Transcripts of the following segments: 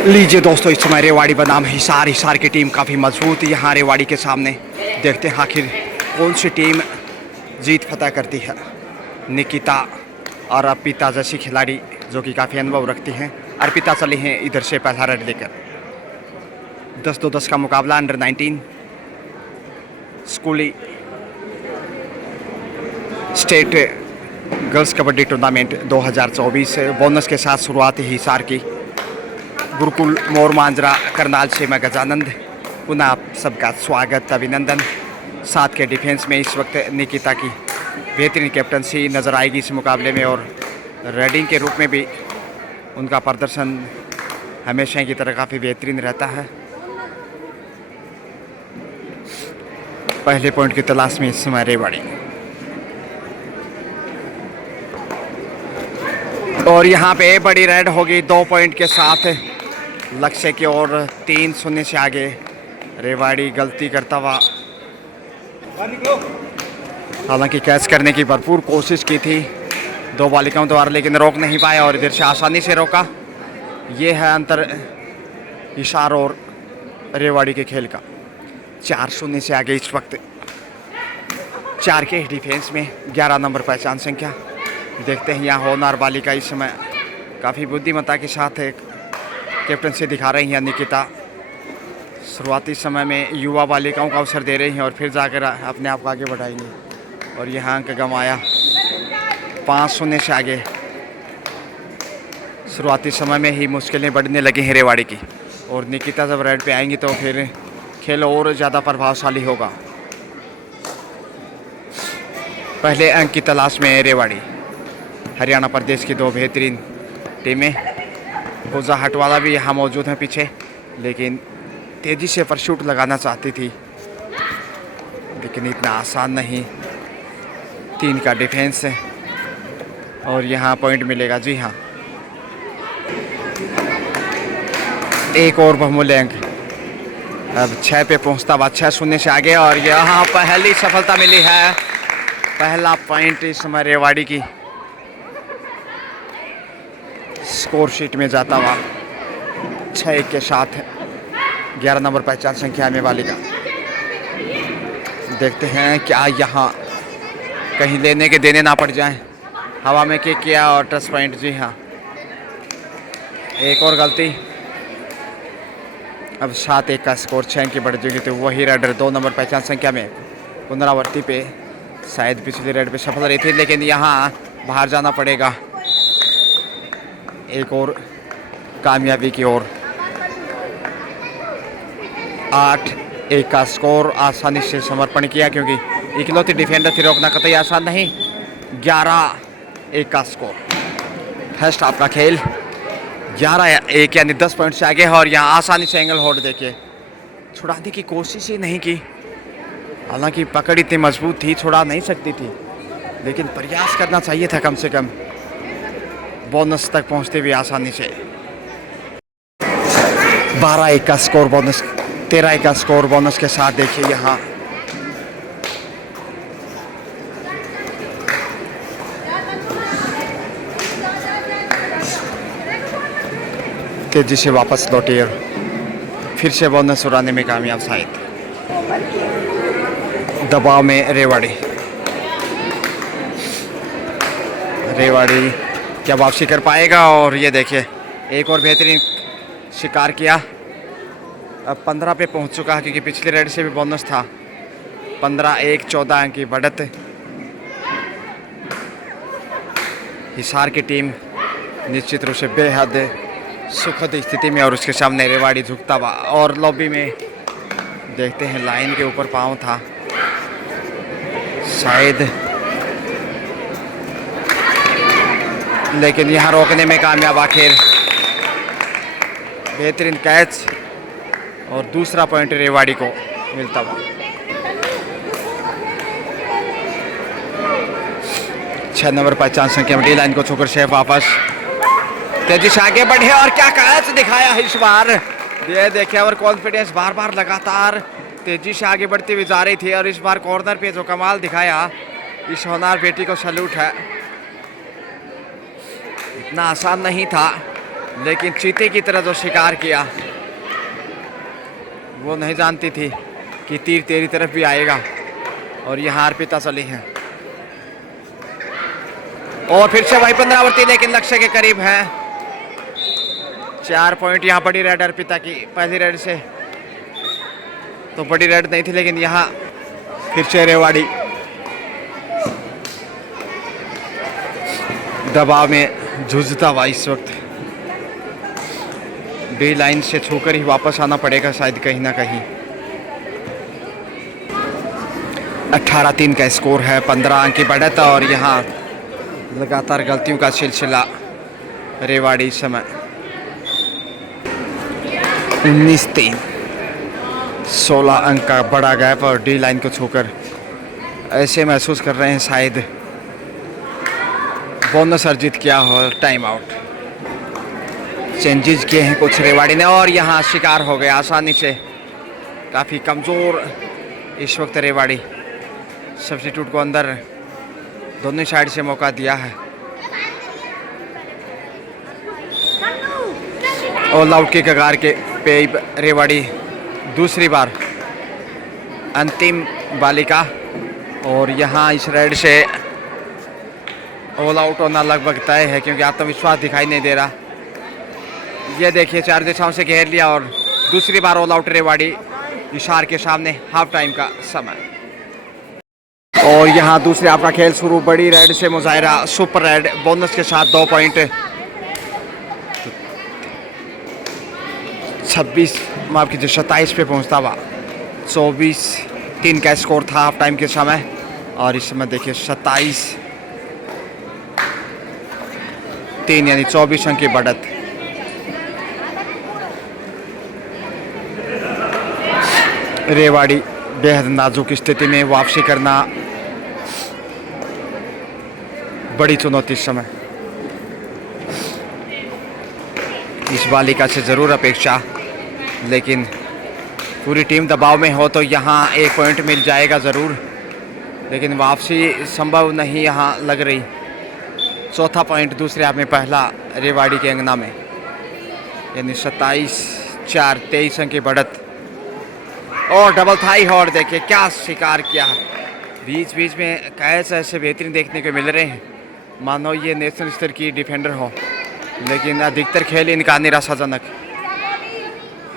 लीजिए दोस्तों, इस समय रेवाड़ी बनाम हिसार। हिसार की टीम काफ़ी मजबूत यहाँ रेवाड़ी के सामने। देखते हैं आखिर कौन सी टीम जीत फतह करती है। निकिता और अर्पिता जैसी खिलाड़ी जो कि काफ़ी अनुभव रखती हैं। अर्पिता चली हैं इधर से पहला रेड लेकर। 10-2-10 का मुकाबला अंडर 19 स्कूली state girls kabaddi tournament 2024 bonus के साथ शुरुआत हिसार की। गुरुकुल मोर मांजरा करनाल से मैं गजानंद पुनः आप सबका स्वागत अभिनंदन। साथ के डिफेंस में इस वक्त निकिता की बेहतरीन कैप्टनसी नज़र आएगी इस मुकाबले में, और रेडिंग के रूप में भी उनका प्रदर्शन हमेशा की तरह काफ़ी बेहतरीन रहता है। पहले पॉइंट की तलाश में इस समय रेवाड़ी, और यहाँ पे बड़ी रेड होगी 2 पॉइंट के साथ लक्ष्य की ओर। 3-0 से आगे रेवाड़ी गलती करता हुआ, हालांकि कैच करने की भरपूर कोशिश की थी 2 बालिकाओं द्वारा, लेकिन रोक नहीं पाया और इधर से आसानी से रोका। ये है अंतर हिसार और रेवाड़ी के खेल का। 4-0 से आगे इस वक्त 4 के डिफेंस में 11 नंबर पहचान संख्या। देखते हैं यहाँ होनहार बालिका इस समय काफ़ी बुद्धिमत्ता के साथ एक कैप्टन से दिखा रही हैं। निकिता शुरुआती समय में युवा बालिकाओं को अवसर दे रही हैं और फिर जाकर अपने आप को आगे बढ़ाएंगी, और यहाँ अंक गंवाया। 5-0 से आगे शुरुआती समय में ही मुश्किलें बढ़ने लगी हैं रेवाड़ी की, और निकिता जब रेड पे आएंगी तो फिर खेल और ज़्यादा प्रभावशाली होगा। पहले अंक की तलाश में रेवाड़ी। हरियाणा प्रदेश की 2 बेहतरीन टीमें। पूजा हटवाला भी यहाँ मौजूद हैं पीछे, लेकिन तेज़ी से परशूट लगाना चाहती थी, लेकिन इतना आसान नहीं। 3 का डिफेंस है और यहाँ पॉइंट मिलेगा। जी हाँ, एक और बहुमूल्य अंक। अब 6 पे पहुँचता हुआ 6-0 से आगे, और यहाँ पहली सफलता मिली है। पहला पॉइंट इस समय रेवाड़ी की स्कोर शीट में जाता हुआ 6 के साथ 11 नंबर पहचान संख्या में बालिका। देखते हैं क्या यहाँ कहीं लेने के देने ना पड़ जाएं। हवा में किक किया और टच पॉइंट। जी हाँ, एक और गलती। अब 7-1 का स्कोर 6 की बढ़ जाएगी, तो वही रेडर 2 नंबर पहचान संख्या में पुनरावृत्ति पे शायद पिछली रेड पे सफल रही थी, लेकिन यहाँ बाहर जाना पड़ेगा एक और कामयाबी की ओर। 8-1 का स्कोर आसानी से समर्पण किया, क्योंकि इकलौती डिफेंडर थी, रोकना कतई आसान नहीं। 11-1 का स्कोर। फर्स्ट हाफ का खेल 11-1 यानी 10 पॉइंट से आगे है, और यहाँ आसानी से एंगल होल्ड देके छुड़ाने की कोशिश ही नहीं की। हालांकि पकड़ इतनी मजबूत थी, छुड़ा नहीं सकती थी, लेकिन प्रयास करना चाहिए था कम से कम बोनस तक पहुंचते हुए आसानी से। 12-1 का स्कोर बोनस, 13-1 का स्कोर बोनस के साथ। देखिए यहाँ तेजी से वापस लौटी और फिर से बोनस उड़ाने में कामयाब शायद। दबाव में रेवाड़ी क्या वापसी कर पाएगा, और ये देखिए एक और बेहतरीन शिकार किया। अब 15 पे पहुंच चुका है, क्योंकि पिछले रेड से भी बोनस था। 15-1 14 अंक की बढ़त। हिसार की टीम निश्चित रूप से बेहद सुखद स्थिति में, और उसके सामने रेवाड़ी झुकता हुआ। और लॉबी में देखते हैं लाइन के ऊपर पांव था शायद, लेकिन यहाँ रोकने में कामयाब आखिर। बेहतरीन कैच, और दूसरा पॉइंट रेवाड़ी को मिलता हुआ। 6 नंबर पहचान संख्या में डी लाइन को छोकर शेफ वापस तेजी से आगे बढ़े, और क्या कैच दिखाया है इस बार। ये देखिए, और कॉन्फिडेंस बार बार लगातार तेजी से आगे बढ़ती हुई जा रही थी, और इस बार कॉर्नर पे जो कमाल दिखाया, इस होनहार बेटी को सैल्यूट है। इतना आसान नहीं था, लेकिन चीते की तरह जो शिकार किया, वो नहीं जानती थी कि तीर तेरी तरफ भी आएगा। और यहाँ अर्पिता चली हैं और फिर से वही पुनरावृत्ति, लेकिन लक्ष्य के करीब है। 4 पॉइंट यहाँ बड़ी रेड अर्पिता की। पहली रेड से तो बड़ी रेड नहीं थी, लेकिन यहाँ फिर से रेवाड़ी दबाव में जूझता हुआ इस वक्त। बी लाइन से छूकर ही वापस आना पड़ेगा शायद कहीं ना कहीं। 18-3 का स्कोर है, 15 अंक की बढ़त। और यहाँ लगातार गलतियों का सिलसिला रेवाड़ी इस समय। 19-3, 16 अंक का बड़ा गैप और डी लाइन को छूकर ऐसे महसूस कर रहे हैं शायद बोनस अर्जित किया हो। टाइम आउट चेंजेस किए हैं कुछ रेवाड़ी ने और यहाँ शिकार हो गया आसानी से। काफ़ी कमज़ोर इस वक्त रेवाड़ी। सब्स्टिट्यूट को अंदर दोनों साइड से मौका दिया है। ऑल आउट के कगार के पे रेवाड़ी दूसरी बार अंतिम बालिका। और यहाँ इस रेड से ऑल आउट होना लगभग तय है, क्योंकि आत्मविश्वास दिखाई नहीं दे रहा। ये देखिए 4 दिशाओं से घेर लिया और दूसरी बार ऑल आउट रेवाड़ी। इशार के सामने हाफ टाइम का समय। और यहाँ दूसरे आपका खेल शुरू। बड़ी रेड से मुजाहिरा सुपर रेड बोनस के साथ 2 पॉइंट। 26 माफ कीजिए 27 पे पहुँचता हुआ। 24-3 का स्कोर था हाफ टाइम के समय। और इस समय देखिए 27-3 यानी 24 अंक की बढ़त। रेवाड़ी बेहद नाजुक स्थिति में वापसी करना बड़ी चुनौती इस समय। इस बालिका से ज़रूर अपेक्षा, लेकिन पूरी टीम दबाव में हो तो यहाँ 1 पॉइंट मिल जाएगा ज़रूर, लेकिन वापसी संभव नहीं यहाँ लग रही। चौथा पॉइंट दूसरे हाफ में पहला रेवाड़ी के अंगना में, यानी 27-4 23 अंक की बढ़त। और डबल थाई और देखिए क्या शिकार किया। बीच बीच में कैच ऐसे बेहतरीन देखने को मिल रहे हैं, मानो ये नेशनल स्तर की डिफेंडर हो, लेकिन अधिकतर खेल इनका निराशाजनक।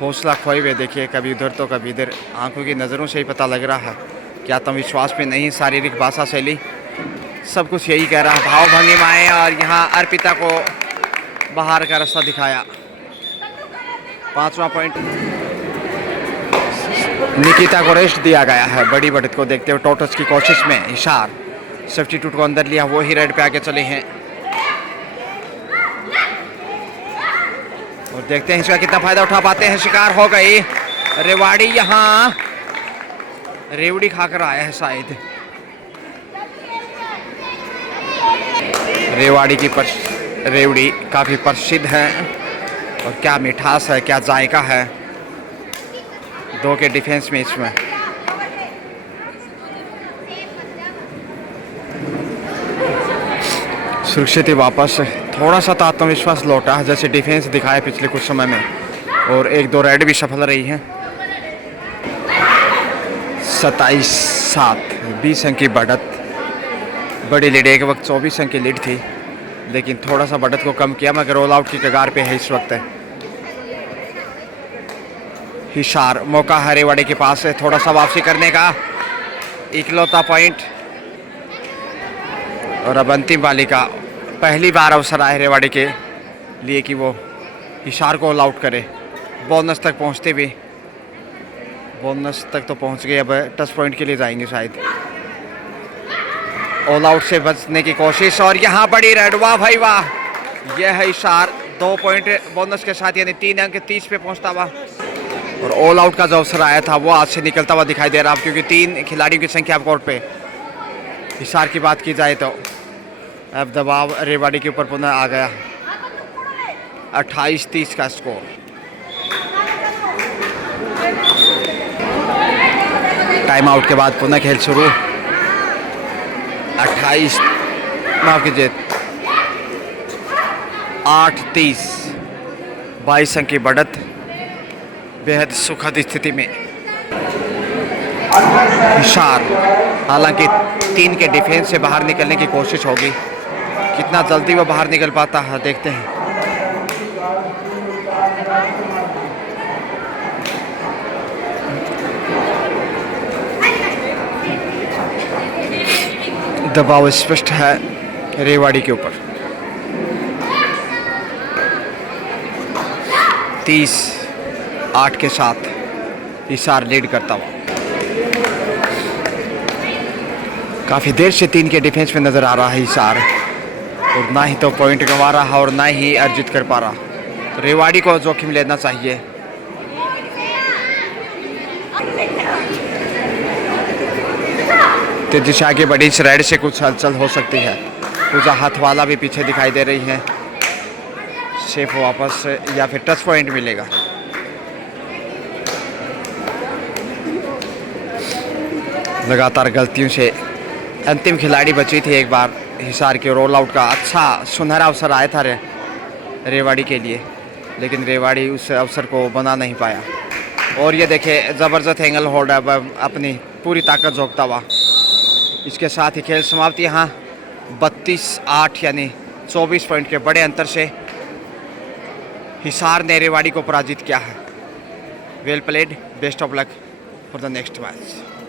हौसला खोए हुए देखिए, कभी उधर तो कभी इधर। आंखों की नज़रों से ही पता लग रहा है कि आत्मविश्वास में नहीं, शारीरिक भाषा शैली सब कुछ यही कह रहा है। भाव भंगिमाएँ और यहाँ अर्पिता को बाहर का रास्ता दिखाया। 5वां पॉइंट निकिता को रेस्ट दिया गया है बड़ी बढ़त को देखते हुए। टोटस की कोशिश में इशार सब्स्टिट्यूट को अंदर लिया, वो ही रेड पे आगे चले हैं। और देखते हैं इसका कितना फायदा उठा पाते हैं। शिकार हो गई रेवाड़ी। यहाँ रेवड़ी खाकर आया है शायद। रेवाड़ी की रेवड़ी काफ़ी प्रसिद्ध है और क्या मिठास है, क्या जायका है 2 के डिफेंस में इसमें। सुरक्षित ही वापस थोड़ा सा तो आत्मविश्वास लौटा, जैसे डिफेंस दिखाया पिछले कुछ समय में। और 1-2 रेड भी सफल रही हैं। 27-7 20 अंक की बढ़त। बड़ी लीड, एक वक्त 24 अंक की लीड थी, लेकिन थोड़ा सा बढ़त को कम किया, मगर ऑल आउट की कगार पे है इस वक्त। हिसार मौका है रेवाड़ी के पास है थोड़ा सा वापसी करने का, इकलौता पॉइंट। और अब अंतिम बालिका, पहली बार अवसर आया रेवाड़ी के लिए कि वो हिसार को ऑल आउट करे। बोनस तक पहुंचते भी, बोनस तक तो पहुंच गए, अब टच पॉइंट के लिए जाएंगे शायद। ऑल आउट से बचने की कोशिश और यहाँ बड़ी रेड। वाह भाई वाह, यह है हिसार 2 पॉइंट बोनस के साथ, यानी 3 अंक 30 पे पहुंचता हुआ। और ऑल आउट का जो अवसर आया था वो आज से निकलता हुआ दिखाई दे रहा है, क्योंकि 3 खिलाड़ियों की संख्या कोर्ट पे। हिसार की बात की जाए तो अब दबाव रेवाड़ी के ऊपर पुनः आ गया। 28-30 का स्कोर। टाइम आउट के बाद पुनः खेल शुरू। 28 माफ कीजिए 8-30 22 अंक की बढ़त बेहद सुखद स्थिति में। हिसार हालांकि 3 के डिफेंस से बाहर निकलने की कोशिश होगी, कितना जल्दी वो बाहर निकल पाता है देखते हैं। दबाव स्पष्ट है रेवाड़ी के ऊपर। 30-8 के साथ हिसार लीड करता हुआ। काफ़ी देर से 3 के डिफेंस में नज़र आ रहा है हिसार, और ना ही तो पॉइंट गंवा रहा और ना ही अर्जित कर पा रहा, तो रेवाड़ी को जोखिम लेना चाहिए। तेजी से आगे बढ़ी, इस रेड से कुछ हलचल हो सकती है। पूजा हाथ वाला भी पीछे दिखाई दे रही है, सेफ वापस या फिर टच पॉइंट मिलेगा। लगातार गलतियों से अंतिम खिलाड़ी बची थी एक बार हिसार के रोल आउट का। अच्छा सुनहरा अवसर आया था रेवाड़ी के लिए, लेकिन रेवाड़ी उस अवसर को बना नहीं पाया। और ये देखे ज़बरदस्त एंगल होल्ड अपनी पूरी ताकत झोंकता हुआ। इसके साथ ही खेल समाप्त यहाँ 32-8 यानी 24 पॉइंट के बड़े अंतर से हिसार ने रेवाड़ी को पराजित किया है। Well played, best of luck for the next match.